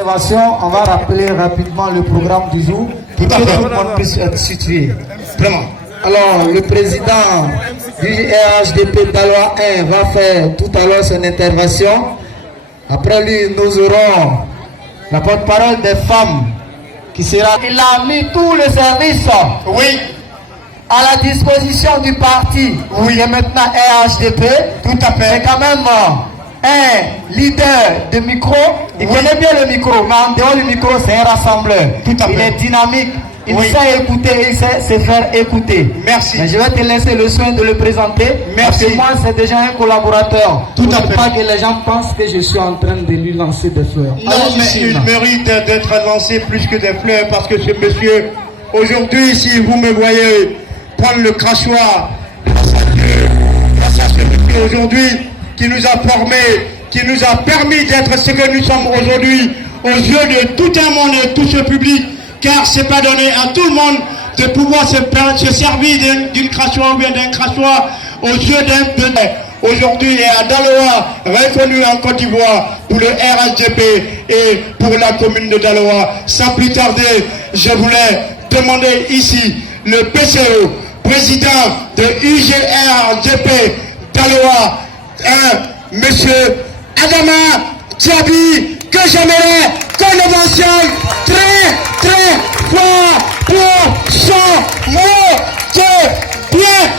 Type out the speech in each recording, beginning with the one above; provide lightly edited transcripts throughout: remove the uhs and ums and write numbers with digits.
On va rappeler rapidement le programme du jour pour que tout le monde puisse être situé. Vraiment. Alors, le président du RHDP Daloa 1 va faire tout à l'heure son intervention. Après lui, nous aurons la porte-parole des femmes qui sera. Il a mis tout le service à la disposition du parti. Oui, et maintenant RHDP. Tout à fait. C'est quand même un leader de micro. Il connaît bien le micro, mais en dehors du micro, c'est un rassembleur. Tout à fait. Il est dynamique. Il sait écouter, il sait se faire écouter. Merci. Mais je vais te laisser le soin de le présenter. Merci. Parce que moi, c'est déjà un collaborateur. Tout à fait. Pas que les gens pensent que je suis en train de lui lancer des fleurs. Non, mais il mérite d'être lancé plus que des fleurs parce que ce monsieur, aujourd'hui, si vous me voyez prendre le crachoir, grâce à ce monsieur aujourd'hui qui nous a formés, qui nous a permis d'être ce que nous sommes aujourd'hui aux yeux de tout un monde et tout ce public. Car c'est pas donné à tout le monde de pouvoir se servir d'une crachoir ou bien d'un crachoir aux yeux d'un. Aujourd'hui, et à Daloa, reconnu en Côte d'Ivoire pour le RHDP et pour la commune de Daloa. Sans plus tarder, je voulais demander ici le PCO, président de UGRDP Daloa, monsieur Adama Diaby, que j'aimerais qu'on mentionne très fort pour son mot de bienvenue.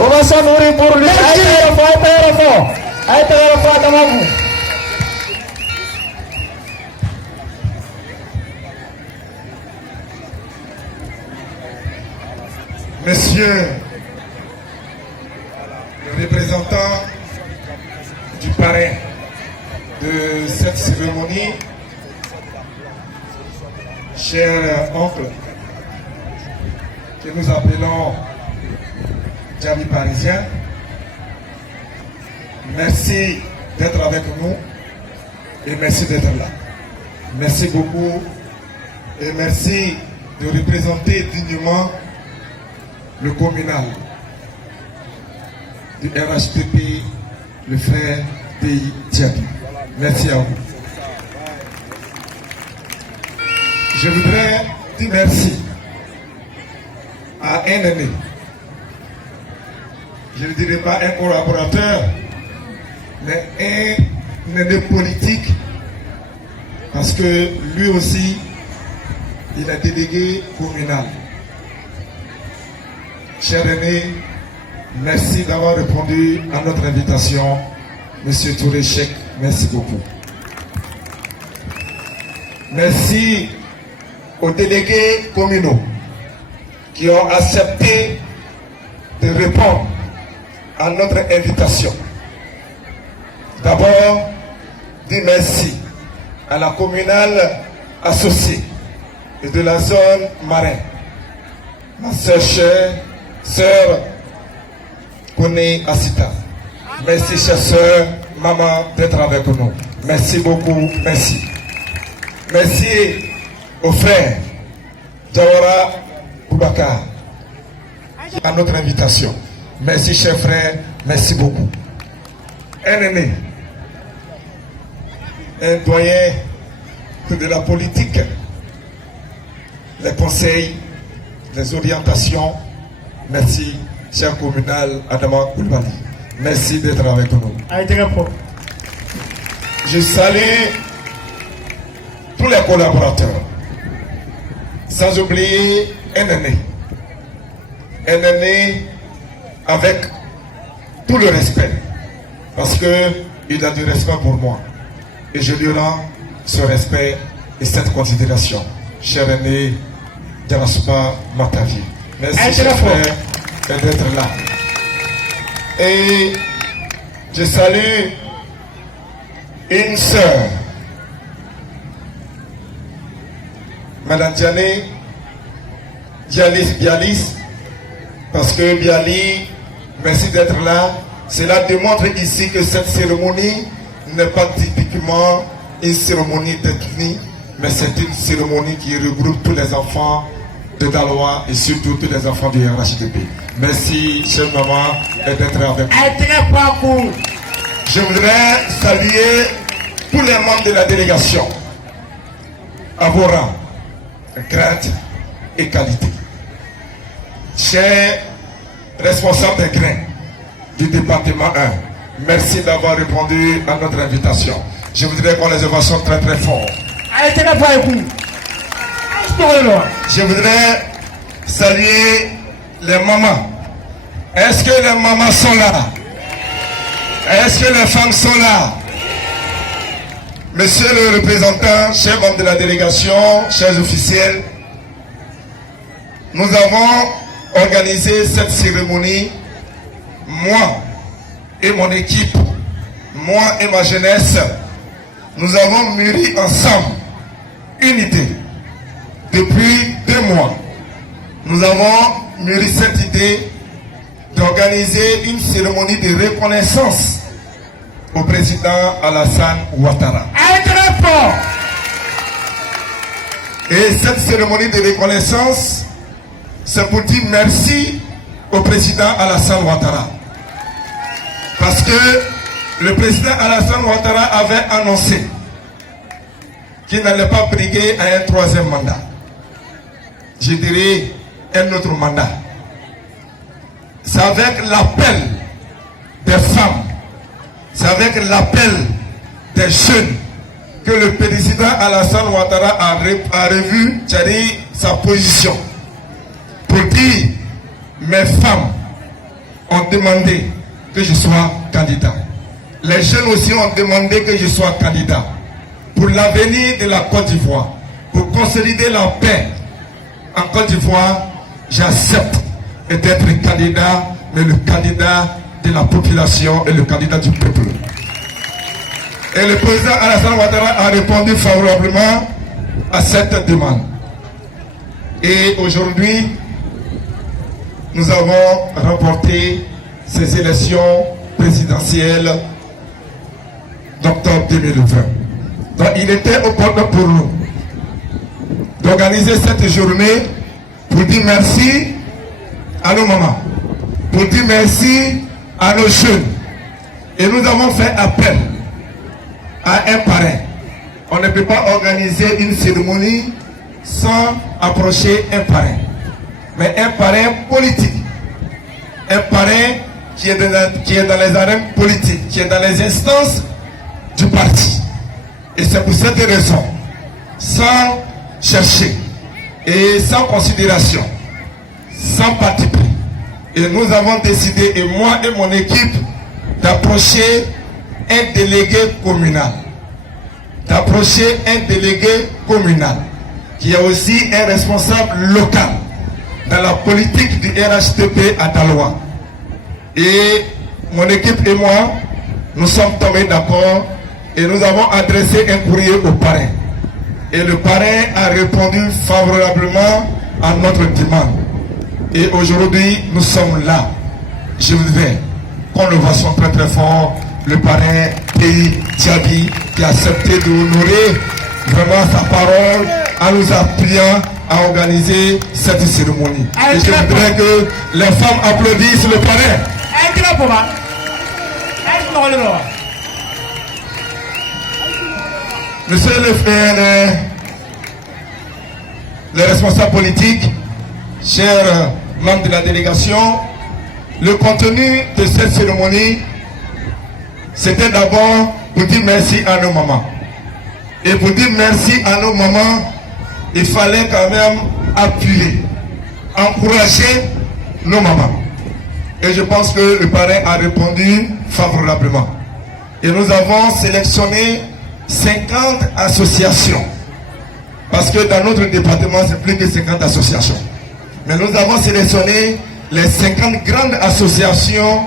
On va s'en nourrir pour lui. Messieurs les représentants du parrain de cette cérémonie, chers oncles, que nous appelons Diaby Parisien, merci d'être avec nous et merci d'être là. Merci beaucoup et merci de représenter dignement le communal du RHDP, le frère Pays Diaby. Merci à vous. Je voudrais dire merci à un aîné. Je ne dirais pas un collaborateur, mais un aîné politique, parce que lui aussi, il est délégué communal. Cher aîné, merci d'avoir répondu à notre invitation. Monsieur Touré Cheikh, merci beaucoup. Merci aux délégués communaux qui ont accepté de répondre à notre invitation. D'abord, dis merci à la communale associée et de la zone marin, ma soeur chère, sœur Kone Asita. Merci, chère sœur, maman, d'être avec nous. Merci beaucoup, merci. Merci aux frères Jawara Boubacar à notre invitation. Merci, chers frères, merci beaucoup. Un aîné, un doyen de la politique, les conseils, les orientations. Merci, cher communal Adama Koulibaly. Merci d'être avec nous. Je salue tous les collaborateurs, sans oublier un aîné avec tout le respect, parce qu'il a du respect pour moi. Et je lui rends ce respect et cette considération. Cher aîné, Diarasouba Matavi. Merci, cher frère, d'être là. Et je salue une sœur, Madame Bialis, parce que Bialy, merci d'être là. Cela démontre ici que cette cérémonie n'est pas typiquement une cérémonie d'ethnie, mais c'est une cérémonie qui regroupe tous les enfants de Daloa et surtout tous les enfants du RHDP. Merci, chère maman, d'être avec nous. Je voudrais saluer tous les membres de la délégation à vos rangs, grade et qualité. Chers responsables des grains du département 1, merci d'avoir répondu à notre invitation. Je voudrais qu'on les ovations très très fort. Je voudrais saluer les mamans. Est-ce que les mamans sont là? Est-ce que les femmes sont là? Monsieur le représentant, chers membres de la délégation, chers officiels, nous avons organisé cette cérémonie, moi et mon équipe, moi et ma jeunesse, nous avons mûri ensemble une idée. Depuis 2 mois, nous avons mûri cette idée d'organiser une cérémonie de reconnaissance au président Alassane Ouattara. Et cette cérémonie de reconnaissance, c'est pour dire merci au président Alassane Ouattara. Parce que le président Alassane Ouattara avait annoncé qu'il n'allait pas briguer à un 3e mandat. Je dirais un autre mandat. C'est avec l'appel des femmes, c'est avec l'appel des jeunes que le président Alassane Ouattara a revu sa position. Pour dire, mes femmes ont demandé que je sois candidat. Les jeunes aussi ont demandé que je sois candidat. Pour l'avenir de la Côte d'Ivoire, pour consolider la paix en Côte d'Ivoire, j'accepte d'être candidat, mais le candidat de la population et le candidat du peuple. Et le président Alassane Ouattara a répondu favorablement à cette demande. Et aujourd'hui, nous avons remporté ces élections présidentielles d'octobre 2020. Donc il était opportun pour nous d'organiser cette journée pour dire merci à nos mamans, pour dire merci à nos jeunes. Et nous avons fait appel à un parrain. On ne peut pas organiser une cérémonie sans approcher un parrain. Mais un parrain politique. Un parrain qui est dans les arènes politiques, qui est dans les instances du parti. Et c'est pour cette raison, sans chercher et sans considération, sans parti pris, et nous avons décidé, et moi et mon équipe, d'approcher un délégué communal. D'approcher un délégué communal qui est aussi un responsable local dans la politique du RHDP à Daloa. Et mon équipe et moi, nous sommes tombés d'accord et nous avons adressé un courrier au parrain. Et le parrain a répondu favorablement à notre demande. Et aujourd'hui, nous sommes là. Je voudrais qu'on le voit très très fort, le parrain Pays Diaby, qui a accepté d'honorer vraiment sa parole en nous appuyant à organiser cette cérémonie. Et je voudrais que les femmes applaudissent le parrain. Monsieur le frère, les responsables politiques, chers membres de la délégation, le contenu de cette cérémonie, c'était d'abord pour dire merci à nos mamans. Et pour dire merci à nos mamans, il fallait quand même appuyer, encourager nos mamans. Et je pense que le parrain a répondu favorablement. Et nous avons sélectionné 50 associations. Parce que dans notre département, c'est plus que 50 associations. Mais nous avons sélectionné les 50 grandes associations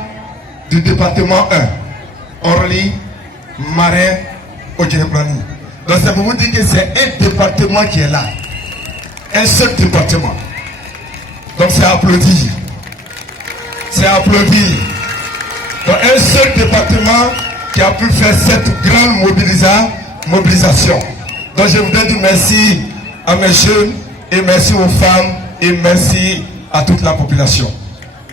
du département 1. Orly, Marin, Odjeneplani. Donc ça veut vous dire que c'est un département qui est là. Un seul département. Donc c'est applaudi. C'est applaudi. Donc un seul département qui a pu faire cette grande mobilisation. Donc je voudrais dire merci à mes jeunes et merci aux femmes et merci à toute la population.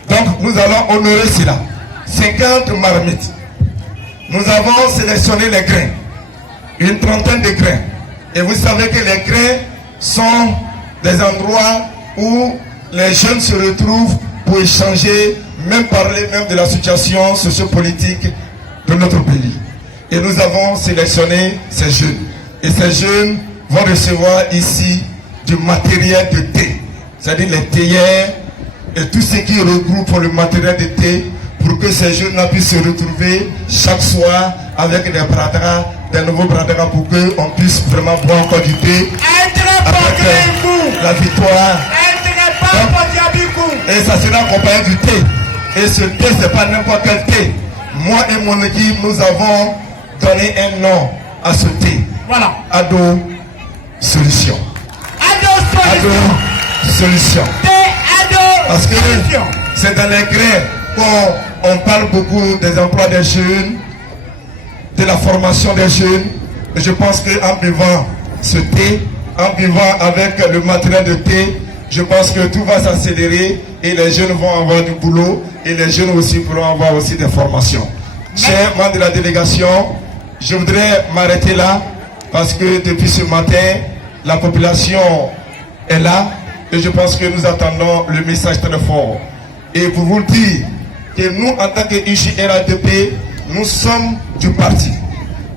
Donc nous allons honorer cela. 50 marmites. nous avons sélectionné les grains, une trentaine de grains. Et vous savez que les grains sont des endroits où les jeunes se retrouvent pour échanger, même parler même de la situation sociopolitique de notre pays. Et nous avons sélectionné ces jeunes. Et ces jeunes vont recevoir ici du matériel de thé, c'est-à-dire les théières et tout ce qui regroupe le matériel de thé pour que ces jeunes puissent se retrouver chaque soir avec des nouveaux bradara pour qu'on puisse vraiment boire encore du thé avec la victoire. Et ça sera accompagné du thé. Et ce thé, ce n'est pas n'importe quel thé. Moi et mon équipe, nous avons donné un nom à ce thé. Voilà. Ado Solution. Ado Solution. Parce que c'est dans les grains qu'on parle beaucoup des emplois des jeunes, de la formation des jeunes. Et je pense qu'en buvant ce thé, en buvant avec le matériel de thé, je pense que tout va s'accélérer et les jeunes vont avoir du boulot et les jeunes aussi pourront avoir aussi des formations. Chers membres de la délégation, je voudrais m'arrêter là parce que depuis ce matin, la population est là et je pense que nous attendons le message très fort. Et pour vous dire que nous, en tant que UJRADP, nous sommes du parti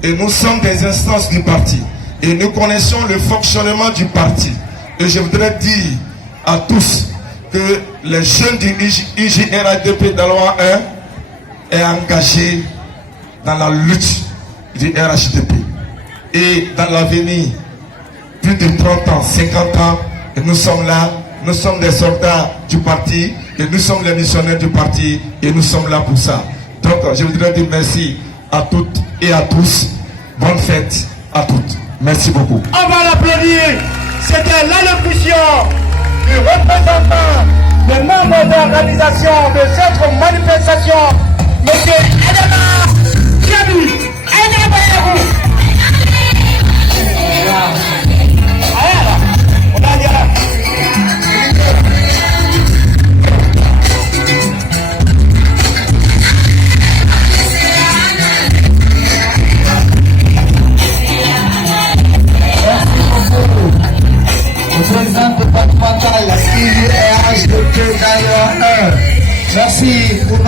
et nous sommes des instances du parti et nous connaissons le fonctionnement du parti. Et je voudrais dire à tous que les jeunes du UJRADP d'Aloa 1 est engagé dans la lutte du RHDP. Et dans l'avenir, plus de 30 ans, 50 ans, et nous sommes là, nous sommes des soldats du parti, et nous sommes les missionnaires du parti, et nous sommes là pour ça. Donc, je voudrais dire merci à toutes et à tous. Bonne fête à toutes. Merci beaucoup. On va l'applaudir. C'était l'allocution du représentant des membres d'organisation de cette manifestation, M. Adama Diaby. Merci pour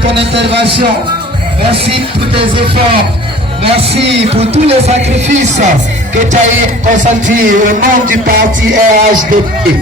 ton intervention. Merci pour tes efforts. Merci pour tous les sacrifices que tu as consentis au nom du parti RHDP.